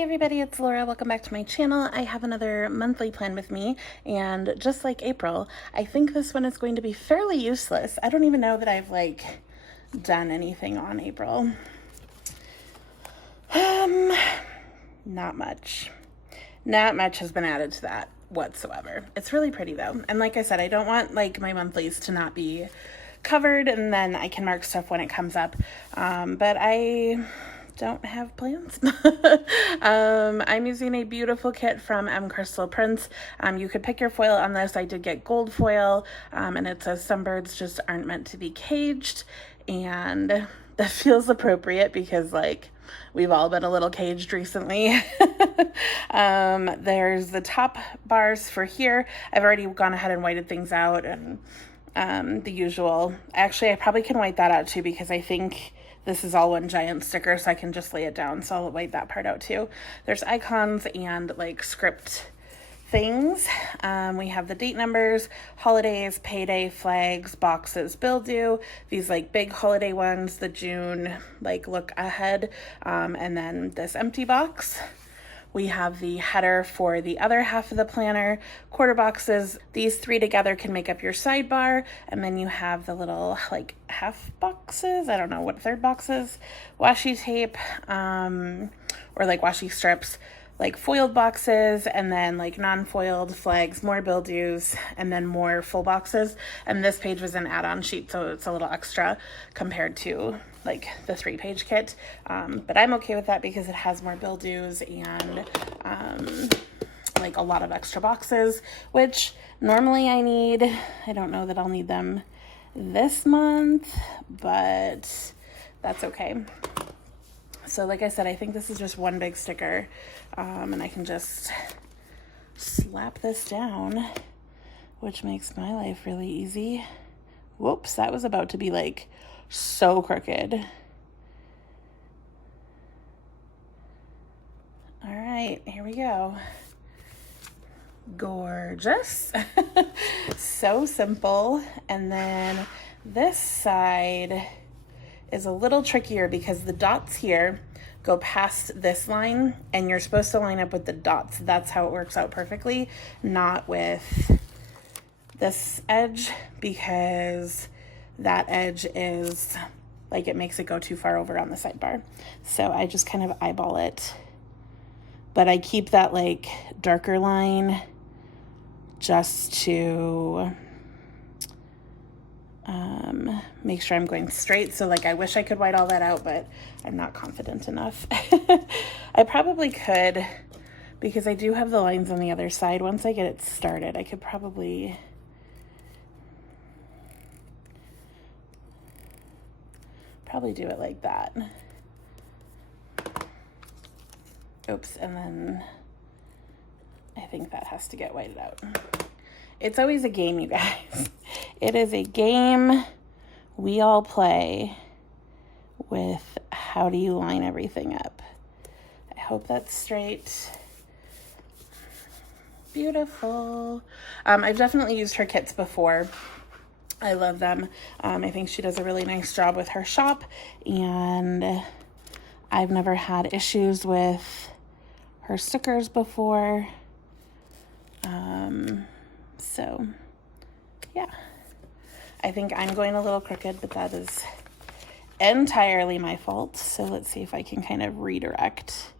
Hey everybody, it's Laura. Welcome back to my channel. I have another monthly plan with me, and just like April, I think this one is going to be fairly useless. I don't even know that I've done anything on April. Not much. Not much has been added to that whatsoever. It's really pretty though. And like I said, I don't want my monthlies to not be covered, and then I can mark stuff when it comes up. But I don't have plans. I'm using a beautiful kit from M Crystal Prints. You could pick your foil on this. I did get gold foil, and it says some birds just aren't meant to be caged, and that feels appropriate because we've all been a little caged recently. There's the top bars for here. I've already gone ahead and whited things out, and the usual. Actually, I probably can white that out too because I think this is all one giant sticker, so I can just lay it down. So I'll white that part out too. There's icons and script things. We have the date numbers, holidays, payday, flags, boxes, bill due. These big holiday ones, the June look ahead, and then this empty box. We have the header for the other half of the planner, quarter boxes. These three together can make up your sidebar. And then you have the little half boxes, I don't know what third boxes, washi tape, or washi strips, foiled boxes, and then non-foiled flags, more bill dues, and then more full boxes. And this page was an add-on sheet, so it's a little extra compared to the 3-page kit, but I'm okay with that because it has more bill dues and a lot of extra boxes, which normally I need. I don't know that I'll need them this month, but that's okay. So like I said, I think this is just one big sticker, and I can just slap this down, which makes my life really easy. Whoops, that was about to be so crooked. All right, here we go. Gorgeous. So simple. And then this side is a little trickier because the dots here go past this line, and you're supposed to line up with the dots. That's how it works out perfectly, not with this edge, because that edge is it makes it go too far over on the sidebar. So I just kind of eyeball it, but I keep that darker line just to make sure I'm going straight. So I wish I could white all that out, but I'm not confident enough. I probably could, because I do have the lines on the other side. Once I get it started, I could probably do it like that. Oops, and then I think that has to get whited out. It's always a game, you guys. It is a game we all play with how do you line everything up. I hope that's straight. Beautiful. I've definitely used her kits before. I love them. I think she does a really nice job with her shop, and I've never had issues with her stickers before. So yeah, I think I'm going a little crooked, but that is entirely my fault. So let's see if I can kind of redirect.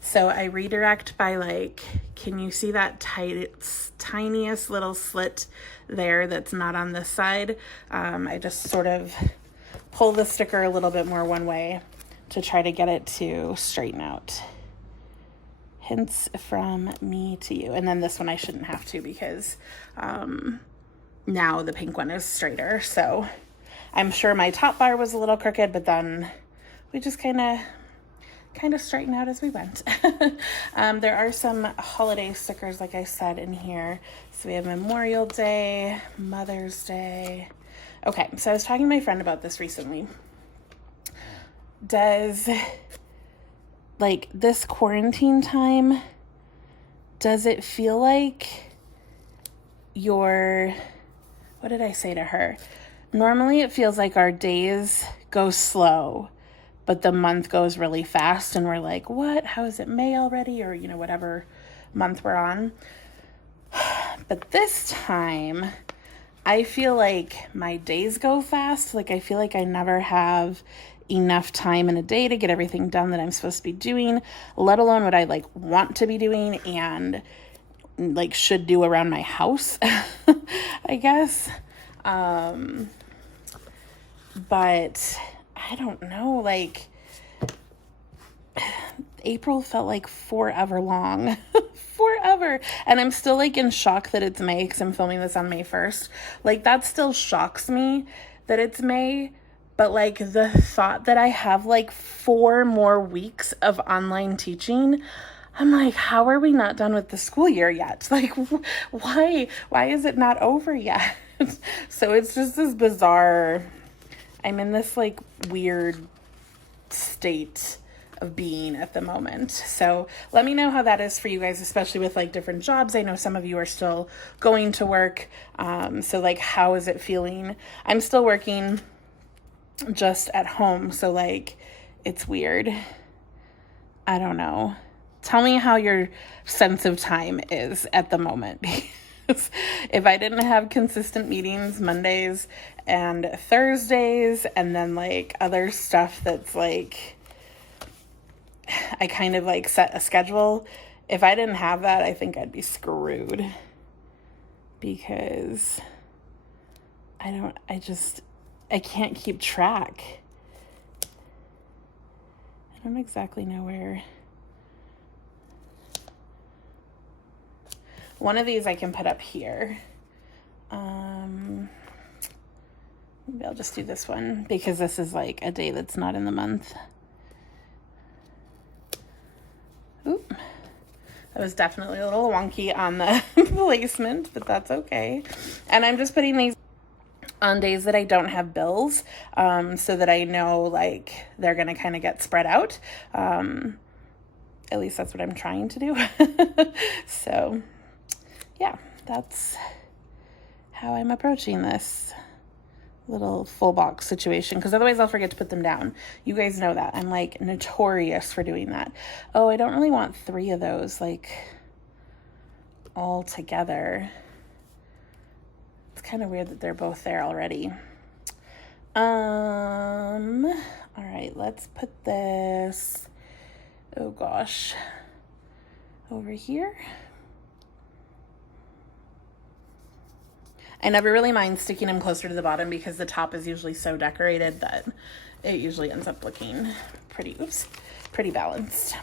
So I redirect by can you see that tiniest little slit there that's not on this side? I just sort of pull the sticker a little bit more one way to try to get it to straighten out. Hints from me to you. And then this one I shouldn't have to because now the pink one is straighter. So I'm sure my top bar was a little crooked, but then we just kind of straighten out as we went. There are some holiday stickers, like I said, in here. So we have Memorial Day, Mother's Day. Okay, so I was talking to my friend about this recently. Does this quarantine time, does it feel you're, what did I say to her? Normally it feels like our days go slow, but the month goes really fast and we're like, what? How is it May already? Or, whatever month we're on. But this time, I feel like my days go fast. Like I feel like I never have enough time in a day to get everything done that I'm supposed to be doing, let alone what I want to be doing and should do around my house, I guess. But I don't know, April felt like forever long. Forever. And I'm still in shock that it's May because I'm filming this on May 1st. That still shocks me that it's May. But the thought that I have 4 more weeks of online teaching, I'm like, how are we not done with the school year yet? Why is it not over yet? So it's just this bizarre, I'm in this weird state of being at the moment. So let me know how that is for you guys, especially with different jobs. I know some of you are still going to work. So how is it feeling? I'm still working just at home. So it's weird. I don't know. Tell me how your sense of time is at the moment. Because if I didn't have consistent meetings Mondays and Thursdays and then other stuff that's I kind of set a schedule. If I didn't have that, I think I'd be screwed. Because I can't keep track. I don't exactly know where. One of these I can put up here. Maybe I'll just do this one because this is a day that's not in the month. Oop. That was definitely a little wonky on the placement, but that's okay. And I'm just putting these on days that I don't have bills, so that I know they're gonna kind of get spread out. At least that's what I'm trying to do. So yeah, that's how I'm approaching this little full box situation, because otherwise I'll forget to put them down. You guys know that. I'm notorious for doing that. Oh, I don't really want 3 of those all together. It's kind of weird that they're both there already. All right, let's put this, oh gosh, over here. I never really mind sticking them closer to the bottom because the top is usually so decorated that it usually ends up looking pretty balanced.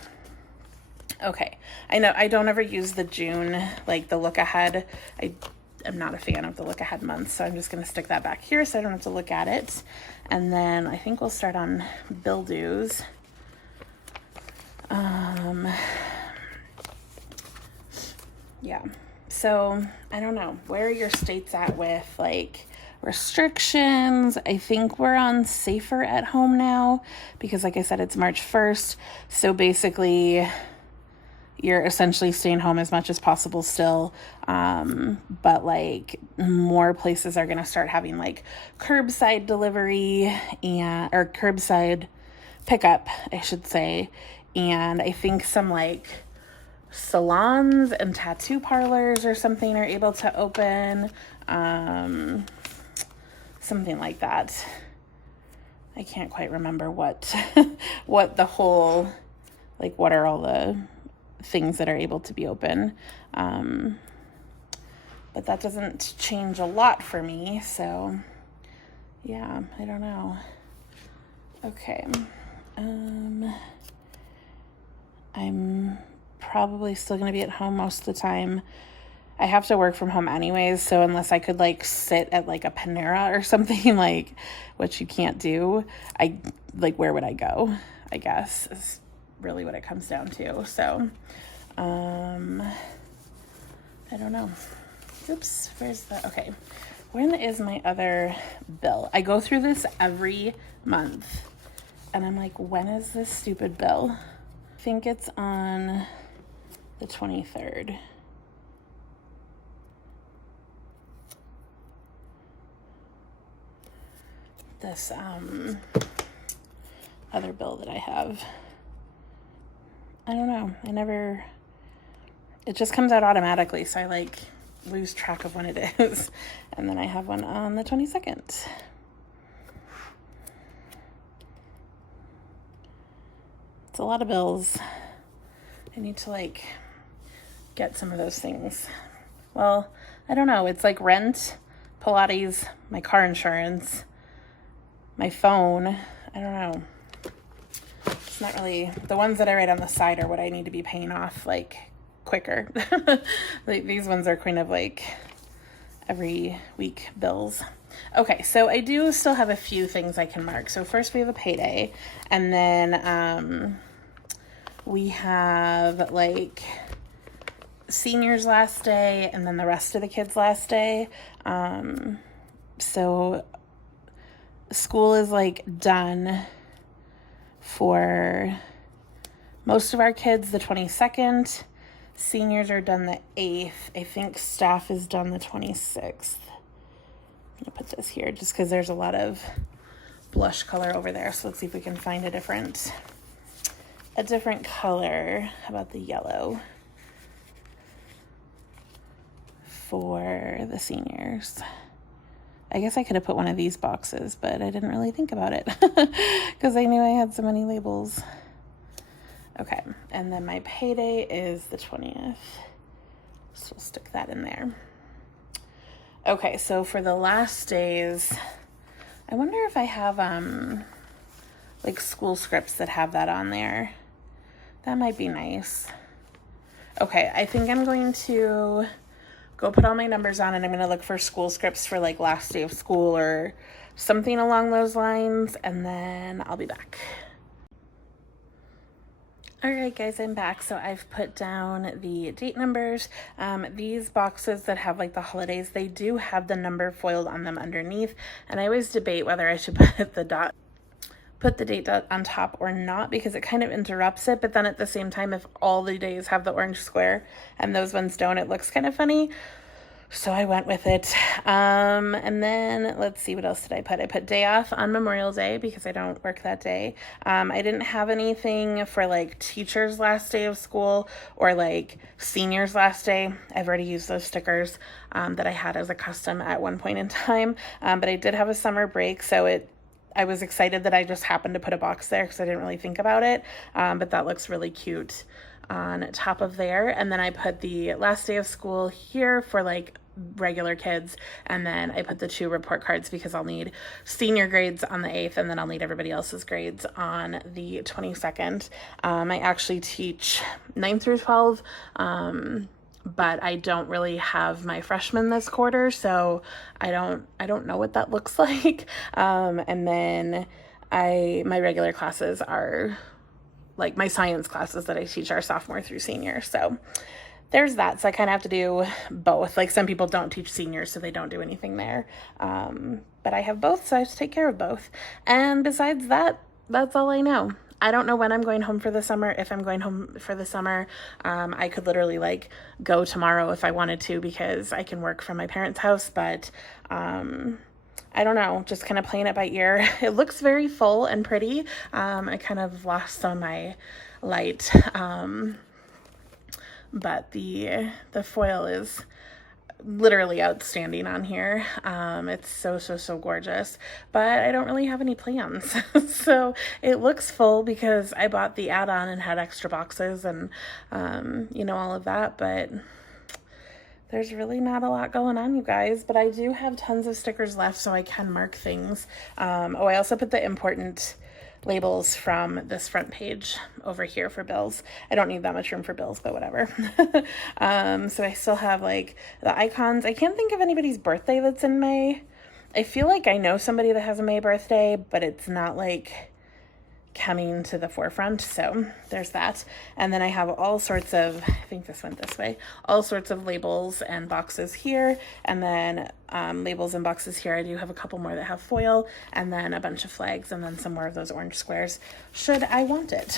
Okay, I know I don't ever use the June, the look ahead. I am not a fan of the look ahead month, so I'm just going to stick that back here so I don't have to look at it. And then I think we'll start on bill dues. Yeah. So I don't know, where are your states at with restrictions? I think we're on safer at home now because like I said, it's March 1st. So basically you're essentially staying home as much as possible still. But more places are going to start having curbside delivery or curbside pickup, I should say. And I think some salons and tattoo parlors or something are able to open, something like that. I can't quite remember what what the whole what are all the things that are able to be open, but that doesn't change a lot for me, so yeah, I don't know. Okay, I'm probably still going to be at home most of the time. I have to work from home anyways, so unless I could sit at a Panera or something, which you can't do, where would I go, I guess, is really what it comes down to. So I don't know. Oops, where's the, okay, when is my other bill? I go through this every month and I'm when is this stupid bill? I think it's on the 23rd. this other bill that I have. I don't know. It just comes out automatically, so I like lose track of when it is. And then I have one on the 22nd. It's a lot of bills. I need to like get some of those things. Well, I don't know. It's like rent, Pilates, my car insurance, my phone. I don't know. It's not really, the ones that I write on the side are what I need to be paying off like quicker. Like these ones are kind of like every week bills. Okay, so I do still have a few things I can mark. So first we have a payday, and then we have like seniors last day, and then the rest of the kids last day. So school is like done for most of our kids the 22nd. Seniors are done the 8th. I think staff is done the 26th. I'm gonna put this here just because there's a lot of blush color over there. So let's see if we can find a different color. How about the yellow for the seniors? I guess I could have put one of these boxes, but I didn't really think about it because I knew I had so many labels. Okay, and then my payday is the 20th. So we'll stick that in there. Okay, so for the last days, I wonder if I have like school scripts that have that on there. That might be nice. Okay, I think I'm going to go put all my numbers on, and I'm going to look for school scripts for like last day of school or something along those lines, and then I'll be back. All right, guys, I'm back. So I've put down the date numbers. These boxes that have like the holidays, they do have the number foiled on them underneath. And I always debate whether I should put the date dot on top or not, because it kind of interrupts it. But then at the same time, if all the days have the orange square and those ones don't, it looks kind of funny. So I went with it. And then let's see, what else did I put? I put day off on Memorial Day because I don't work that day. I didn't have anything for like teachers last day of school or like seniors last day. I've already used those stickers that I had as a custom at one point in time. But I did have a summer break, so I was excited that I just happened to put a box there because I didn't really think about it. But that looks really cute on top of there. And then I put the last day of school here for like regular kids, and then I put the 2 report cards because I'll need senior grades on the 8th, and then I'll need everybody else's grades on the 22nd. I actually teach 9 through 12, but I don't really have my freshmen this quarter, so I don't know what that looks like. And then my regular classes are like my science classes that I teach are sophomore through senior. So there's that. So I kind of have to do both. Like some people don't teach seniors, so they don't do anything there. But I have both, so I have to take care of both. And besides that, that's all I know. I don't know when I'm going home for the summer. If I'm going home for the summer, I could literally like go tomorrow if I wanted to, because I can work from my parents' house. But I don't know, just kind of playing it by ear. It looks very full and pretty. I kind of lost some of my light. But the foil is literally outstanding on here. It's so gorgeous, but I don't really have any plans. So it looks full because I bought the add-on and had extra boxes and all of that, but there's really not a lot going on, you guys. But I do have tons of stickers left, so I can mark things. I also put the important labels from this front page over here for bills. I don't need that much room for bills, but whatever. So I still have like the icons. I can't think of anybody's birthday that's in May. I feel like I know somebody that has a May birthday, but it's not like coming to the forefront. So there's that. And then I have all sorts of, I think this went this way, all sorts of labels and boxes here. And then labels and boxes here. I do have a couple more that have foil, and then a bunch of flags, and then some more of those orange squares should I want it.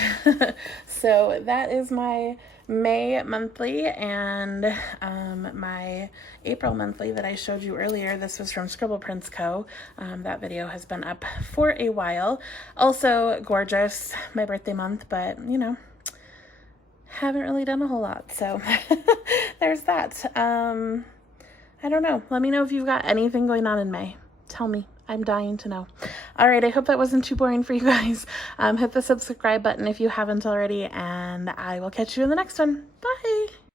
So that is my May monthly, and my April monthly that I showed you earlier. This was from Scribble Prints Co. That video has been up for a while. Also gorgeous, my birthday month, but you know, haven't really done a whole lot, so there's that. I don't know. Let me know if you've got anything going on in May. Tell me. I'm dying to know. All right, I hope that wasn't too boring for you guys. Hit the subscribe button if you haven't already, and I will catch you in the next one. Bye!